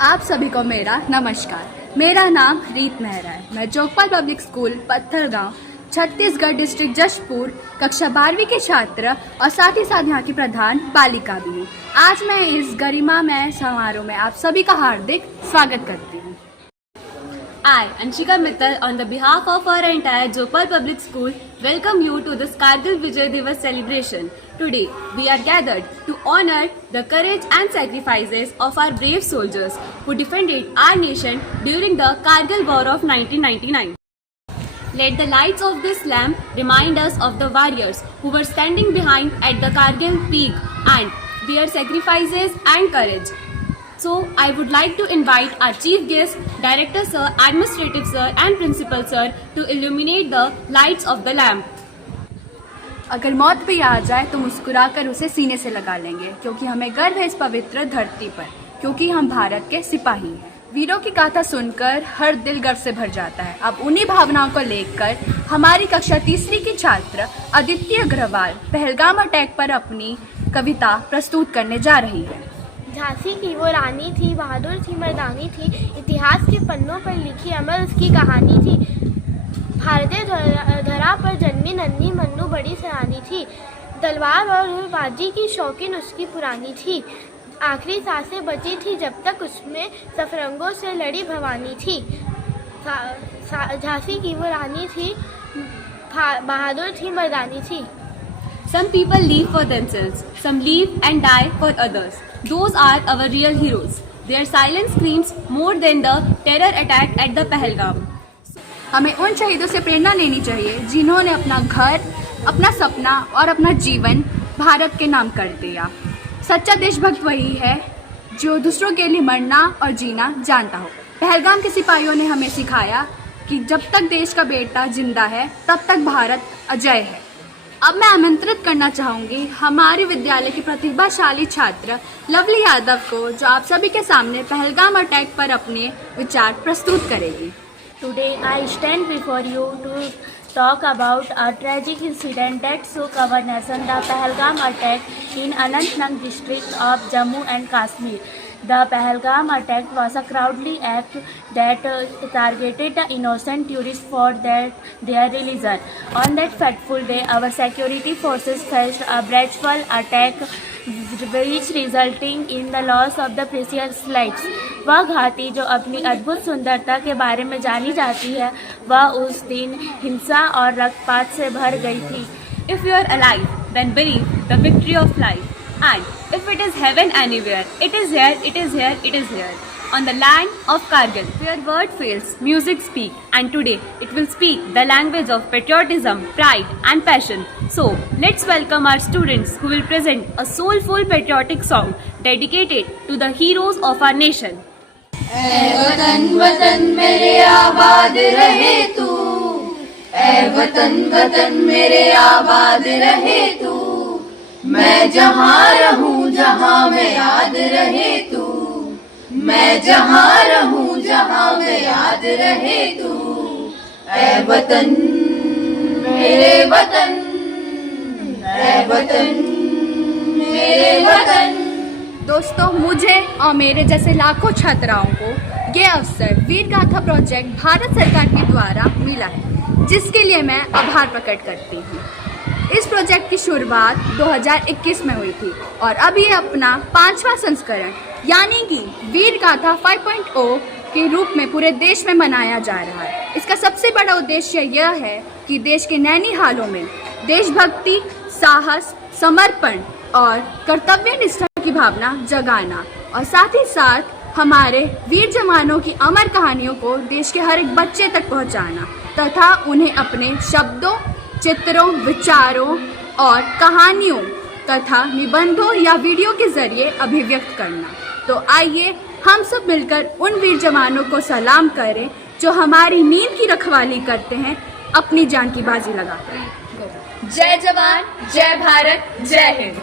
आप सभी को मेरा नमस्कार। मेरा नाम रीत मेहरा है। मैं Chaukpal public school Pathalgaon Chhattisgarh district Jashpur कक्षा 12वीं के छात्र और साथ ही साथ यहाँ की प्रधान बालिका भी हूँ। आज मैं इस गरिमामय समारोह में आप सभी का हार्दिक स्वागत करती हूँ। I, Anshika Mittal, on the behalf of our entire Jopal Public School, welcome you to this Kargil Vijay Divas celebration. Today, we are gathered to honor the courage and sacrifices of our brave soldiers who defended our nation during the Kargil War of 1999. Let the lights of this lamp remind us of the warriors who were standing behind at the Kargil peak and their sacrifices and courage. So, I would like to invite our chief guest, Director Sir, Administrative Sir and Principal Sir to illuminate the lights of the lamp. अगर मौत भी आ जाए तो मुस्कुराकर उसे सीने से लगा लेंगे, क्योंकि हमें गर्व है इस पवित्र धरती पर, क्योंकि हम भारत के सिपाही हैं। वीरों की गाथा सुनकर हर दिल गर्व से भर जाता है। अब उन्हीं भावनाओं को लेकर हमारी कक्षा 3वीं की छात्र अदिति अग्रवाल पहलगाम अटैक पर अपनी कविता प्रस्तुत करने जा रही है। झांसी की वो रानी थी, बहादुर थी, मर्दानी थी, इतिहास के पन्नों पर लिखी अमर उसकी कहानी थी। भारतीय धरा पर जन्मी नन्ही मन्नू बड़ी सयानी थी, तलवार और बाजी की शौकीन उसकी पुरानी थी। आखिरी सांसें बची थी जब तक उसमें सफरंगों से लड़ी भवानी थी। झांसी की वो रानी थी, बहादुर थी, मर्दानी थी। Some people live for themselves, some live and die for others. Those are our real heroes. Their silence screams more than the terror attack at the Pahalgam. हमें उन शहीदों से प्रेरणा लेनी चाहिए जिन्होंने अपना घर, अपना सपना और अपना जीवन भारत के नाम कर दिया। सच्चा देशभक्त वही है जो दूसरों के लिए मरना और जीना जानता हो। पहलगाम के सिपाहियों ने हमें सिखाया कि जब तक देश का बेटा जिंदा है तब तक भारत अजय है। अब मैं आमंत्रित करना चाहूँगी हमारे विद्यालय की प्रतिभाशाली छात्र लवली यादव को, जो आप सभी के सामने पहलगाम अटैक पर अपने विचार प्रस्तुत करेगी। Today I stand before you to talk about a tragic incident that shook our nation, the Pahalgam attack in Anantnag district of Jammu and Kashmir. The Pahalgam attack was a cowardly act that targeted the innocent tourists for their religion. On that fateful day, our security forces faced a brutal attack which resulting in the loss of the precious lives. वह घाटी जो अपनी अद्भुत सुंदरता के बारे में जानी जाती है, वह उस दिन हिंसा और रक्तपात से भर गई थी। If you are alive, then believe the victory of life. And if it is heaven anywhere, it is here, it is here, it is here. On the land of Kargil, where word fails, music speak, and today it will speak the language of patriotism, pride, and passion. So let's welcome our students who will present a soulful patriotic song dedicated to the heroes of our nation. ऐ वतन वतन मेरे आबाद रहे तू, ऐ वतन वतन मेरे आबाद रहे तू, मैं जहाँ रहूं जहाँ में याद रहे तू, मैं जहाँ रहूं जहाँ में याद रहे तू। ऐ वतन मेरे वतन, ऐ वतन मेरे वतन। दोस्तों, मुझे और मेरे जैसे लाखों छात्राओं को ये अवसर वीर गाथा प्रोजेक्ट भारत सरकार के द्वारा मिला है, जिसके लिए मैं आभार प्रकट करती हूँ। इस प्रोजेक्ट की शुरुआत 2021 में हुई थी और अब ये अपना 5वां संस्करण यानी कि वीर गाथा 5.0 के रूप में पूरे देश में मनाया जा रहा है। इसका सबसे बड़ा उद्देश्य यह है कि देश के नैनीहालों में देशभक्ति, साहस, समर्पण और कर्तव्य निष्ठा की भावना जगाना और साथ ही साथ हमारे वीर जवानों की अमर कहानियों को देश के हर एक बच्चे तक पहुंचाना तथा उन्हें अपने शब्दों, चित्रों, विचारों और कहानियों तथा निबंधों या वीडियो के जरिए अभिव्यक्त करना। तो आइए हम सब मिलकर उन वीर जवानों को सलाम करें जो हमारी नींद की रखवाली करते हैं अपनी जान की बाजी लगाकर। जय जवान, जय भारत, जय हिंद।